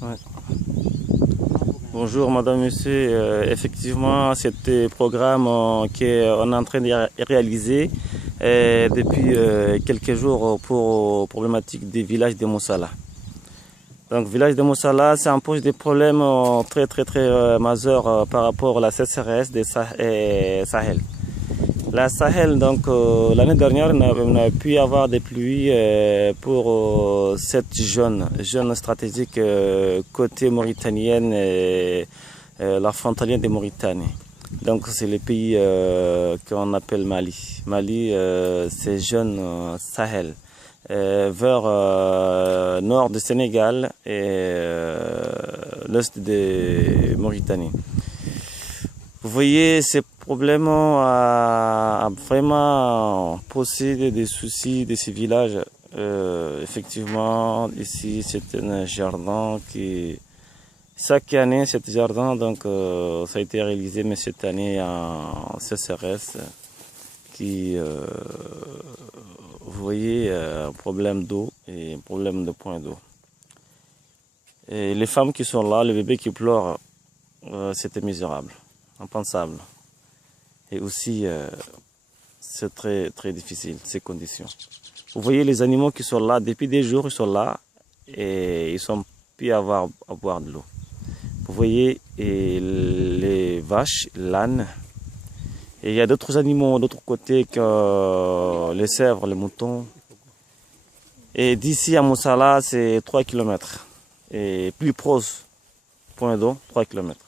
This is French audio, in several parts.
Ouais. Bonjour madame, monsieur. Effectivement, ce programme qu'on est en train de réaliser depuis quelques jours pour problématique des villages de Moussala. Donc, village de Moussala, ça pose des problèmes très majeurs par rapport à la sécheresse des Sahel. La Sahel, donc l'année dernière, on a pu avoir des pluies pour cette zone stratégique côté mauritanienne et la frontalière de Mauritanie. Donc c'est le pays qu'on appelle Mali. Mali, c'est zone Sahel. Vers nord du Sénégal et l'est de Mauritanie. Vous voyez, ces problèmes ont vraiment posé des soucis de ces villages. Effectivement, ici, c'est un jardin qui... Chaque année, ce jardin, donc, ça a été réalisé, mais cette année en CCRS, qui... vous voyez, un problème d'eau et un problème de point d'eau. Et les femmes qui sont là, les bébés qui pleurent, c'était misérable, impensable. Et aussi, c'est très difficile, ces conditions. Vous voyez les animaux qui sont là, depuis des jours, ils sont là et ils sont plus à boire de l'eau. Vous voyez et les vaches, l'âne. Et il y a d'autres animaux de l'autre côté que les chèvres, les moutons. Et d'ici à Moussala, c'est 3 km. Et plus proche, point d'eau, 3 km.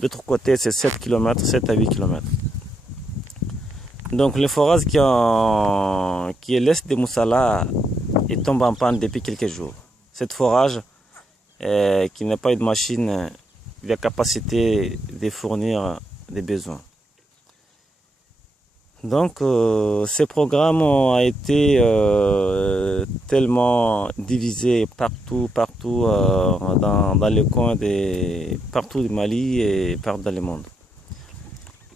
De l'autre côté, c'est 7 km, 7 à 8 km. Donc le forage qui est l'est de Moussala, il tombe en panne depuis quelques jours. Cette forage, qui n'a pas une machine, la capacité de fournir des besoins. Donc, ce programme a été tellement divisé partout dans les coins partout du Mali et partout dans le monde.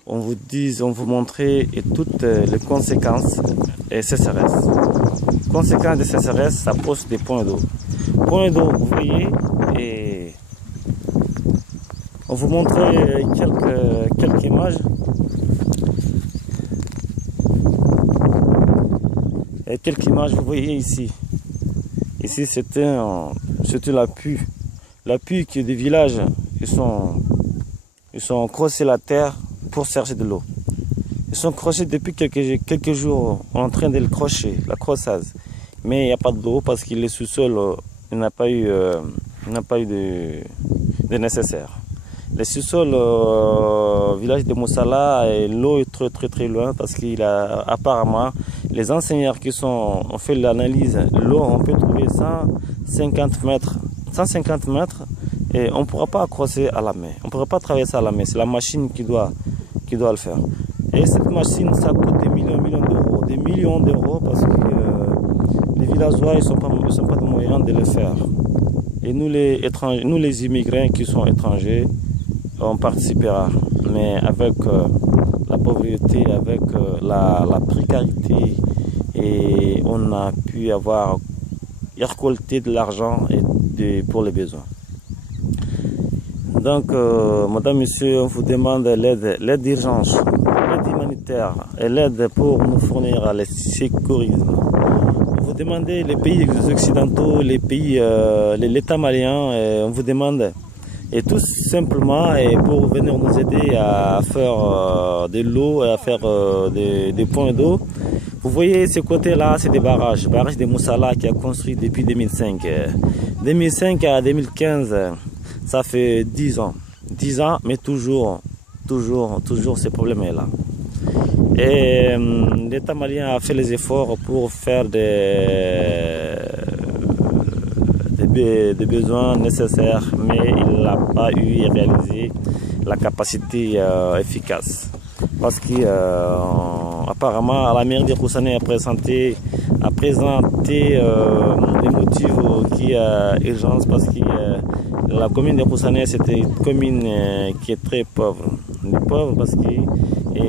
On vous montrait toutes les conséquences et sécheresse. Conséquences de sécheresse, ça pose des points d'eau. Points d'eau, vous voyez, et on vous montrait quelques images. Et quelques images, vous voyez ici. Ici, c'était la pluie. La pluie que des villages, ils sont creusés la terre pour chercher de l'eau. Ils sont creusés depuis quelques jours, on est en train de le crocher, la creusage. Mais il n'y a pas d'eau parce que le sous-sol, il n'a pas eu de nécessaire. Le sous-sol village de Moussala, l'eau est très loin parce qu'il a apparemment les enseignants qui ont fait l'analyse, l'eau on peut trouver 150 mètres et on ne pourra pas creuser à la main, on ne pourra pas traverser à la main, c'est la machine qui doit le faire. Et cette machine ça coûte des millions d'euros parce que les villageois ils sont pas de moyens de le faire. Et nous les immigrants qui sont étrangers, on participera, mais avec la pauvreté, avec la précarité, et on a pu récolter de l'argent pour les besoins. Donc, madame, monsieur, on vous demande l'aide d'urgence, l'aide humanitaire et l'aide pour nous fournir le sécurisme. Vous demandez les pays occidentaux, les pays, l'État malien, on vous demande, et tout simplement pour venir nous aider à faire de l'eau, à faire des points d'eau. Vous voyez ce côté-là, c'est des barrages de Moussala qui a construit depuis 2005. 2005 à 2015, ça fait 10 ans. 10 ans, mais toujours ces problèmes-là. Et l'État malien a fait les efforts pour faire des besoins nécessaires, mais il n'a pas eu à réaliser la capacité efficace. Parce que apparemment, la mairie de Koussané a présenté des motifs qui est urgence parce que la commune de Koussané c'était une commune qui est très pauvre. Pauvre parce que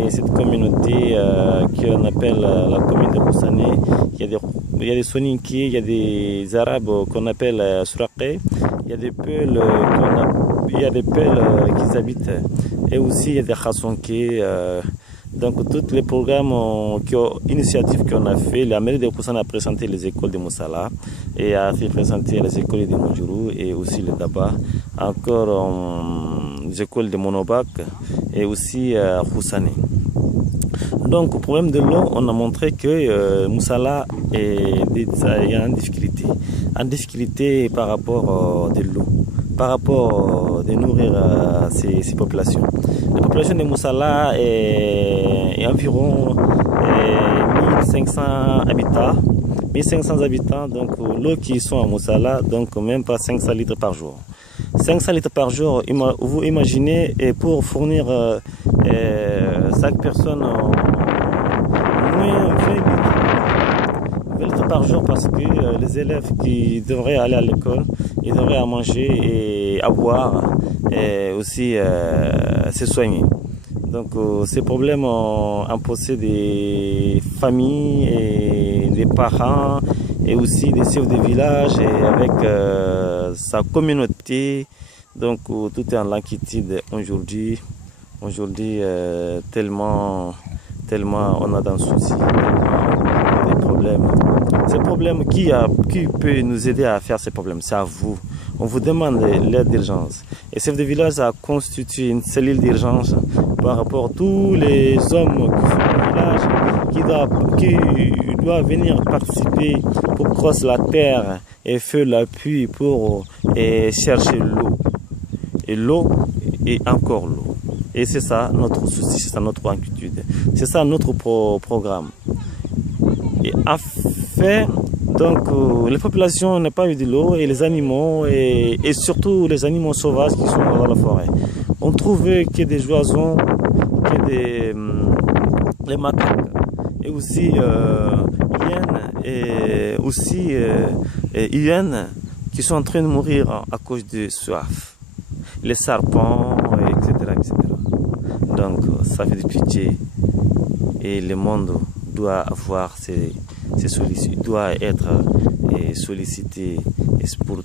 cette communauté qu'on appelle la commune de Koussané, il y a il y a des Soninké, il y a des Arabes qu'on appelle Souraqé, il y a des Peuls il y a des Peuls qui habitent, et aussi il y a des Khassonké. Donc tous les programmes, initiatives qu'on a fait, la mairie de Koussan a présenté les écoles de Moussala et a fait présenter les écoles de Moudjourou et aussi le Daba, encore les écoles de Monobac et aussi Koussane. Donc au problème de l'eau, on a montré que Moussala est en difficulté par rapport de l'eau, par rapport de nourrir ces populations. La population de Moussala est environ 1500 habitants. 1500 habitants, donc l'eau qui sont à Moussala, donc même pas 500 litres par jour. 500 litres par jour, vous imaginez, et pour fournir chaque personne moins 20 litres par jour, parce que les élèves qui devraient aller à l'école, ils devraient à manger et à boire et aussi se soigner. Donc ces problèmes ont imposé des familles et des parents et aussi des chefs de village et avec sa communauté. Donc tout est en inquiétude aujourd'hui. Aujourd'hui tellement on a dans souci, tellement des problèmes. Ces problèmes, qui peut nous aider à faire ces problèmes? C'est à vous. On vous demande l'aide d'urgence. Et chef de village a constitué une cellule d'urgence par rapport à tous les hommes qui sont au village, qui doivent venir participer pour creuser la terre et faire l'appui pour chercher l'eau. Et l'eau et encore l'eau. Et c'est ça notre souci, c'est ça notre inquiétude, c'est ça notre programme. Et enfin, donc les populations n'ont pas eu de l'eau et les animaux et surtout les animaux sauvages qui sont dans la forêt. On trouvait que des oiseaux, que les macaques et aussi hyènes et aussi hyènes qui sont en train de mourir à cause de soif. Les serpents, etc., etc. Donc ça fait de pitié et le monde doit avoir doit être sollicité pour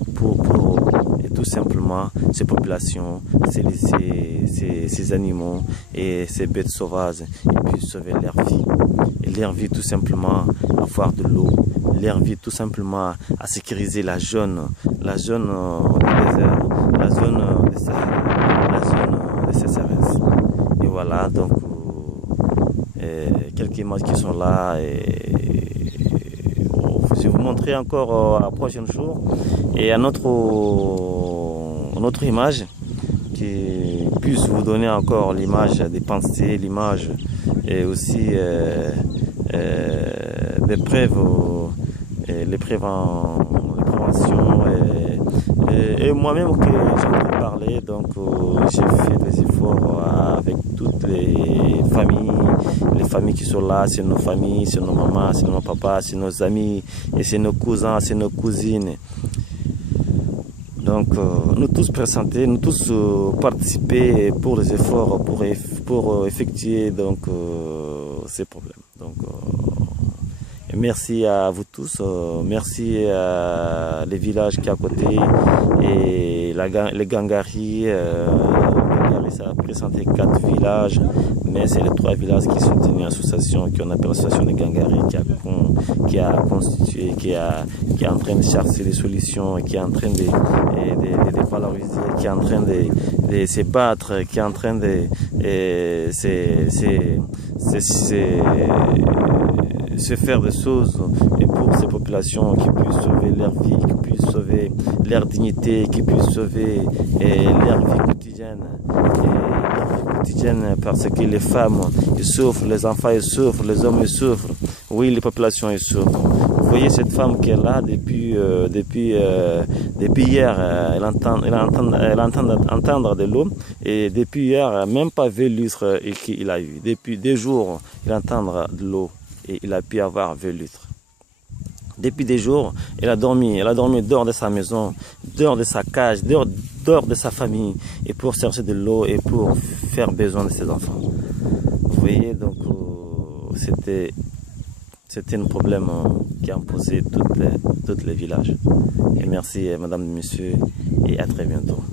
et tout simplement ces populations, ces animaux et ces bêtes sauvages et puis sauver leur vie. Et leur vie tout simplement avoir de l'eau, leur vie tout simplement à sécuriser la zone du désert, la zone de sécheresse. Et voilà donc quelques images qui sont là et je vais vous montrer encore à la prochaine jour et un autre image qui puisse vous donner encore l'image des pensées, l'image et aussi des preuves, les préventions et moi-même que j'en ai parlé, donc j'ai fait des efforts avec toutes les familles qui sont là, c'est nos familles, c'est nos mamans, c'est nos papas, c'est nos amis, et c'est nos cousins, c'est nos cousines. Donc nous tous présenter, nous tous participer pour les efforts, pour effectuer donc ces problèmes. Donc et merci à vous tous, merci à les villages qui sont à côté et les Gangari. Ça a présenté 4 villages, mais c'est les 3 villages qui sont tenus en association, qu'on appelle l'association des Gangari, qui a constitué, qui est en train de chercher des solutions, qui est en train de valoriser, qui est en train de se battre, qui est en train de se faire des choses et pour ces populations qui puissent sauver leur vie, qui puissent sauver leur dignité, qui puissent sauver leur vie quotidienne, parce que les femmes ils souffrent, les enfants ils souffrent, les hommes ils souffrent, oui les populations ils souffrent. Vous voyez cette femme qui est là depuis hier, elle entend entendre de l'eau et depuis hier même pas vu l'huître qu'il a eu. Depuis 2 jours il entend de l'eau. Et il a pu avoir 20 litres. Depuis des jours, elle a dormi dehors de sa maison, dehors de sa cage, dehors de sa famille, et pour chercher de l'eau et pour faire besoin de ses enfants. Vous voyez, donc C'est un problème qui a imposé tous les villages. Et merci, madame et monsieur, et à très bientôt.